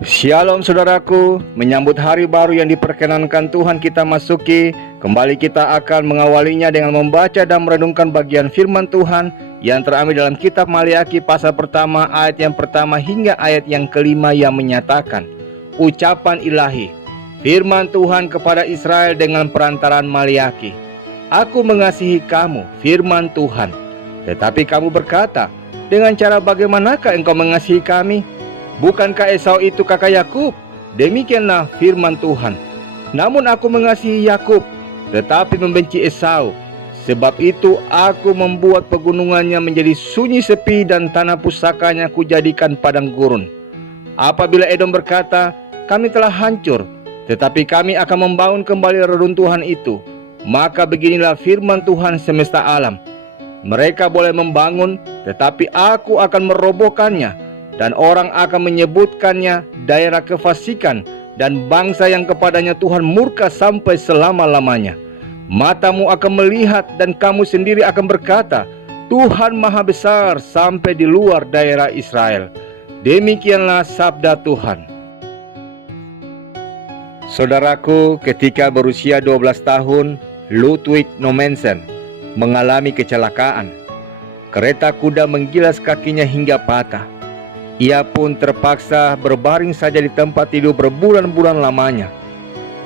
Shalom saudaraku, menyambut hari baru yang diperkenankan Tuhan kita masuki. Kembali kita akan mengawalinya dengan membaca dan merenungkan bagian firman Tuhan yang terambil dalam kitab Maliaki pasal pertama ayat yang pertama hingga ayat yang kelima yang menyatakan ucapan ilahi. Firman Tuhan kepada Israel dengan perantaran Maliaki. Aku mengasihi kamu, firman Tuhan. Tetapi kamu berkata, dengan cara bagaimanakah engkau mengasihi kami? Bukankah Esau itu kakak Yakub? Demikianlah firman Tuhan. Namun aku mengasihi Yakub, tetapi membenci Esau. Sebab itu aku membuat pegunungannya menjadi sunyi sepi dan tanah pusakanya kujadikan padang gurun. Apabila Edom berkata, kami telah hancur, tetapi kami akan membangun kembali reruntuhan itu, maka beginilah firman Tuhan semesta alam. Mereka boleh membangun, tetapi aku akan merobohkannya, dan orang akan menyebutkannya daerah kefasikan dan bangsa yang kepadanya Tuhan murka sampai selama-lamanya. Matamu akan melihat dan kamu sendiri akan berkata, Tuhan Maha Besar sampai di luar daerah Israel. Demikianlah sabda Tuhan. Saudaraku, ketika berusia 12 tahun, Ludwig Nommensen mengalami kecelakaan. Kereta kuda menggilas kakinya hingga patah. Ia pun terpaksa berbaring saja di tempat tidur berbulan-bulan lamanya.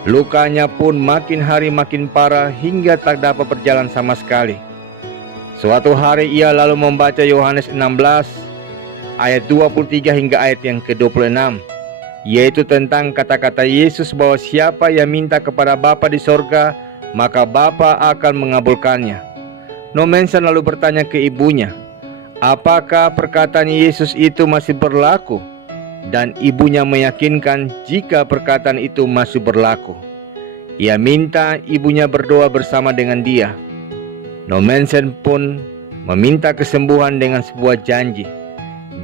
Lukanya pun makin hari makin parah hingga tak dapat berjalan sama sekali. Suatu hari ia lalu membaca Yohanes 16 ayat 23 hingga ayat yang ke-26, yaitu tentang kata-kata Yesus bahwa siapa yang minta kepada Bapa di sorga, maka Bapa akan mengabulkannya. Nommensen lalu bertanya ke ibunya, apakah perkataan Yesus itu masih berlaku? Dan ibunya meyakinkan jika perkataan itu masih berlaku. Ia minta ibunya berdoa bersama dengan dia. Nommensen pun meminta kesembuhan dengan sebuah janji.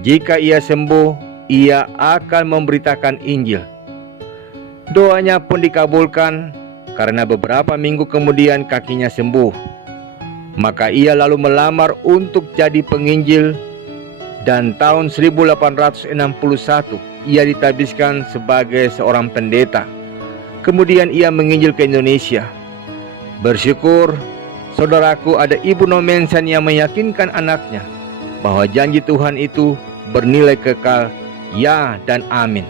Jika ia sembuh, ia akan memberitakan Injil. Doanya pun dikabulkan karena beberapa minggu kemudian kakinya sembuh. Maka ia lalu melamar untuk jadi penginjil, dan tahun 1861 ia ditabiskan sebagai seorang pendeta. Kemudian ia menginjil ke Indonesia. Bersyukur, saudaraku, ada ibu Nommensen yang meyakinkan anaknya bahwa janji Tuhan itu bernilai kekal, ya dan amin.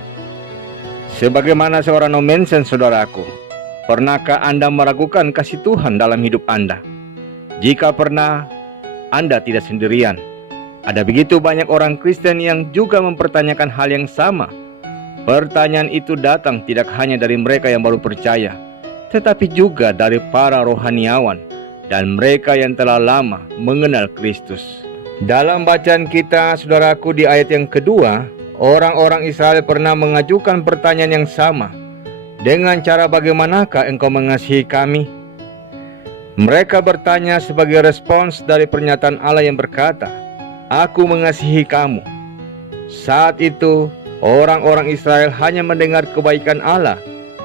Sebagaimana seorang Nommensen, saudaraku, pernahkah Anda meragukan kasih Tuhan dalam hidup Anda? Jika pernah, Anda tidak sendirian. Ada begitu banyak orang Kristen yang juga mempertanyakan hal yang sama. Pertanyaan itu datang tidak hanya dari mereka yang baru percaya, tetapi juga dari para rohaniawan dan mereka yang telah lama mengenal Kristus. Dalam bacaan kita, saudaraku, di ayat yang kedua, orang-orang Israel pernah mengajukan pertanyaan yang sama. Dengan cara bagaimanakah engkau mengasihi kami? Mereka bertanya sebagai respons dari pernyataan Allah yang berkata, Aku mengasihi kamu. Saat itu, orang-orang Israel hanya mendengar kebaikan Allah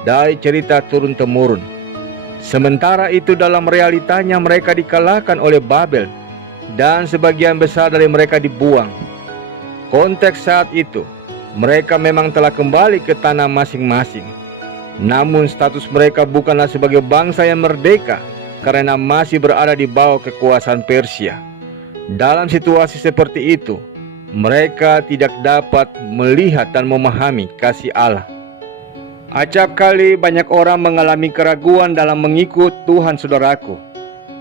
dari cerita turun-temurun. Sementara itu dalam realitanya mereka dikalahkan oleh Babel dan sebagian besar dari mereka dibuang. Konteks saat itu, mereka memang telah kembali ke tanah masing-masing. Namun status mereka bukanlah sebagai bangsa yang merdeka, karena masih berada di bawah kekuasaan Persia. Dalam situasi seperti itu, mereka tidak dapat melihat dan memahami kasih Allah. Acap kali banyak orang mengalami keraguan dalam mengikut Tuhan, saudaraku.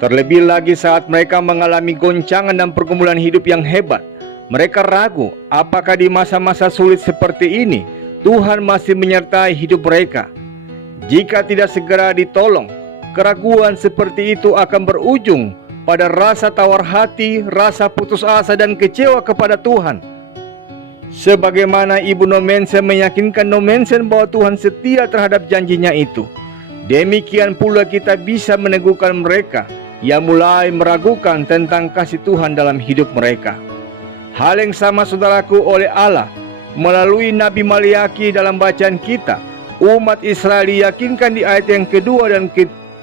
Terlebih lagi saat mereka mengalami goncangan dan pergumulan hidup yang hebat. Mereka ragu apakah di masa-masa sulit seperti ini Tuhan masih menyertai hidup mereka. Jika tidak segera ditolong, keraguan seperti itu akan berujung pada rasa tawar hati, rasa putus asa dan kecewa kepada Tuhan. Sebagaimana ibu Nommensen meyakinkan Nommensen bahwa Tuhan setia terhadap janjinya itu, demikian pula kita bisa meneguhkan mereka yang mulai meragukan tentang kasih Tuhan dalam hidup mereka. Hal yang sama, saudaraku, oleh Allah melalui Nabi Maliaki dalam bacaan kita. Umat Israel diyakinkan di ayat yang kedua dan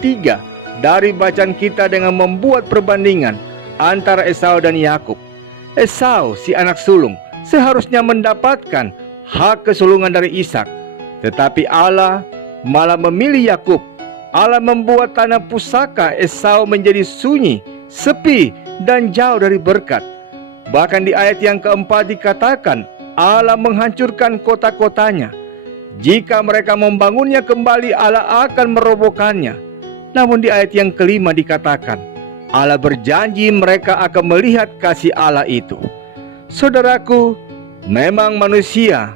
ketiga dari bacaan kita dengan membuat perbandingan antara Esau dan Yakub. Esau, si anak sulung, seharusnya mendapatkan hak kesulungan dari Ishak. Tetapi Allah malah memilih Yakub. Allah membuat tanah pusaka Esau menjadi sunyi, sepi, dan jauh dari berkat. Bahkan di ayat yang keempat dikatakan Allah menghancurkan kota-kotanya. Jika mereka membangunnya kembali, Allah akan merobohkannya. Namun di ayat yang kelima dikatakan Allah berjanji mereka akan melihat kasih Allah itu. Saudaraku, memang manusia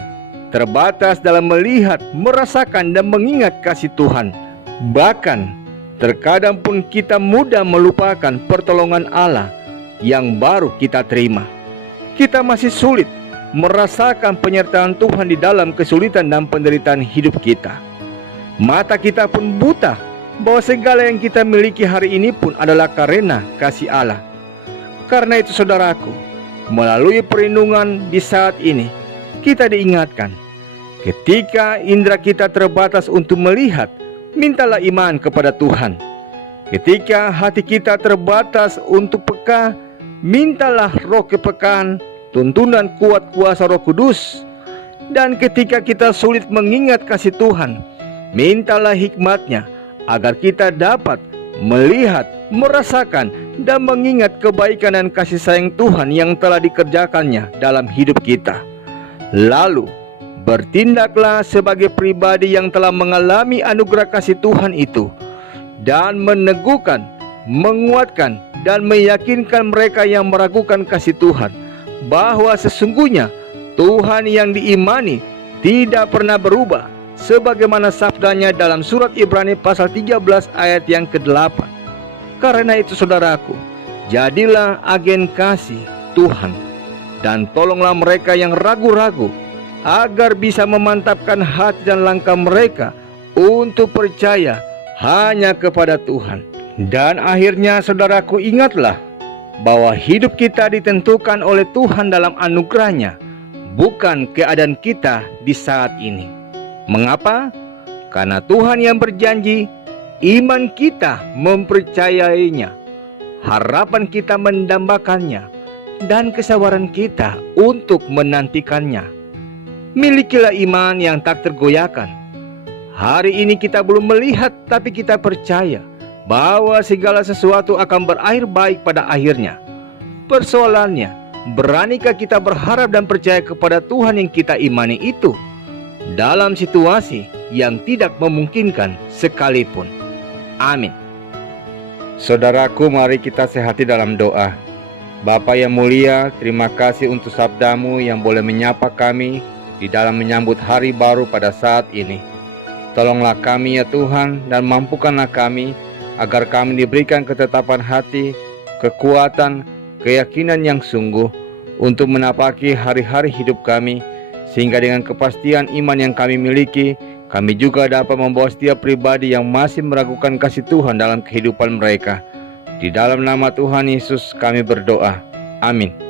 terbatas dalam melihat, merasakan, dan mengingat kasih Tuhan. Bahkan terkadang pun kita mudah melupakan pertolongan Allah yang baru kita terima. Kita masih sulit merasakan penyertaan Tuhan di dalam kesulitan dan penderitaan hidup kita. Mata kita pun buta bahwa segala yang kita miliki hari ini pun adalah karena kasih Allah. Karena itu saudaraku, melalui perlindungan di saat ini, kita diingatkan, ketika indera kita terbatas untuk melihat, mintalah iman kepada Tuhan. Ketika hati kita terbatas untuk peka, mintalah roh kepekaan, tuntunan kuat kuasa Roh Kudus. Dan ketika kita sulit mengingat kasih Tuhan, mintalah hikmat-Nya agar kita dapat melihat, merasakan, dan mengingat kebaikan dan kasih sayang Tuhan yang telah dikerjakannya dalam hidup kita. Lalu bertindaklah sebagai pribadi yang telah mengalami anugerah kasih Tuhan itu, dan meneguhkan, menguatkan, dan meyakinkan mereka yang meragukan kasih Tuhan, bahwa sesungguhnya Tuhan yang diimani tidak pernah berubah, sebagaimana sabdanya dalam surat Ibrani pasal 13 ayat yang ke-8. Karena itu saudaraku, jadilah agen kasih Tuhan, dan tolonglah mereka yang ragu-ragu, agar bisa memantapkan hati dan langkah mereka untuk percaya hanya kepada Tuhan. Dan akhirnya saudaraku, ingatlah bahwa hidup kita ditentukan oleh Tuhan dalam anugerah-Nya, bukan keadaan kita di saat ini. Mengapa? Karena Tuhan yang berjanji, iman kita mempercayainya, harapan kita mendambakannya, dan kesabaran kita untuk menantikannya. Milikilah iman yang tak tergoyahkan. Hari ini kita belum melihat, tapi kita percaya bahwa segala sesuatu akan berakhir baik pada akhirnya. Persoalannya, beranikah kita berharap dan percaya kepada Tuhan yang kita imani itu dalam situasi yang tidak memungkinkan sekalipun. Amin. Saudaraku, mari kita sehati dalam doa. Bapa yang mulia, terima kasih untuk sabdamu yang boleh menyapa kami di dalam menyambut hari baru pada saat ini. Tolonglah kami ya Tuhan, dan mampukanlah kami agar kami diberikan ketetapan hati, kekuatan, keyakinan yang sungguh untuk menapaki hari-hari hidup kami, sehingga dengan kepastian iman yang kami miliki, kami juga dapat membawa setiap pribadi yang masih meragukan kasih Tuhan dalam kehidupan mereka. Di dalam nama Tuhan Yesus kami berdoa. Amin.